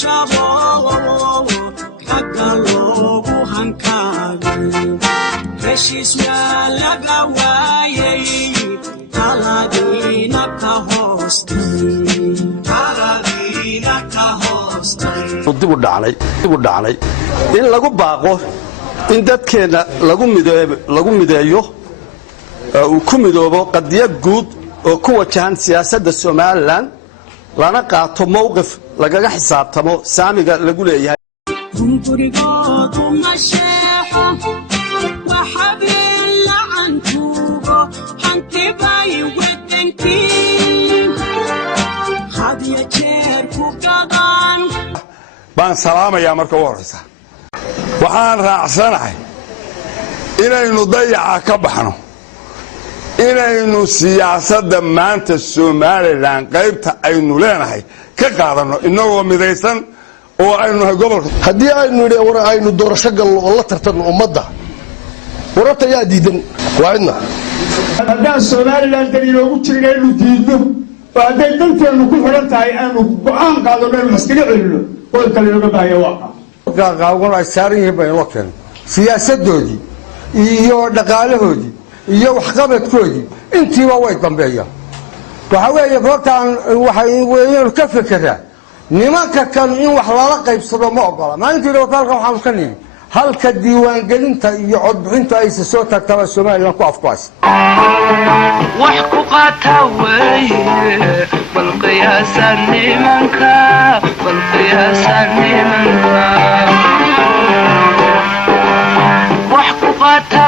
jabo kaga loogu hankaaday heshiis waa laga waayay taladiina ka hoostay dib u dhacnay in lagu baaqo in dadkeena lagu mideeyo uu ku midoobo qadiyad guud oo ku wajahan siyaasadda Soomaaliland lana qaato mowqif lagaga xisaabtamo saamiga lagu leeyahay gurigoodu ma sheexo waxaabeen lacantuugo hanti bay wadankii hadiya jeer ku gadan baan salaamayaa marka u horeysa waxaan raacsanahay inaynu dayaca ka baxno inaynu siyaasadda maanta Soomaaliland qaybta aynu leenahay ka qaadano inagoo midaysan oo aynu gobolka haddii aynu doorasho galno oo la tartano ummadda wararta yaa diidan waayna haddaan Soomaaliland inoogu jirnay inuu diidno oo hadday danteenu ku xiran tahay aanu go'aan qaadano inuu iskaga celino oo kale looga baahayo waa qaawgan ay saaran yihiin baynu keenay siyaasadoodii iyo dhaqaalahoodii iyo waxqabadkoodii intiiba way dambeeyaan waxa weeye goobtaan waxay weeyeen ka fikiraa nimanka kan in wax lala qaybsado ma ogola maalintii locaalka waxaan ka nimi halka diiwaan gelinta iyo codbixinta ay soo tagtaba Soomaaliland ku afkaas wax ku qaata weeye bal qiyaasan nimanka wax ku qaata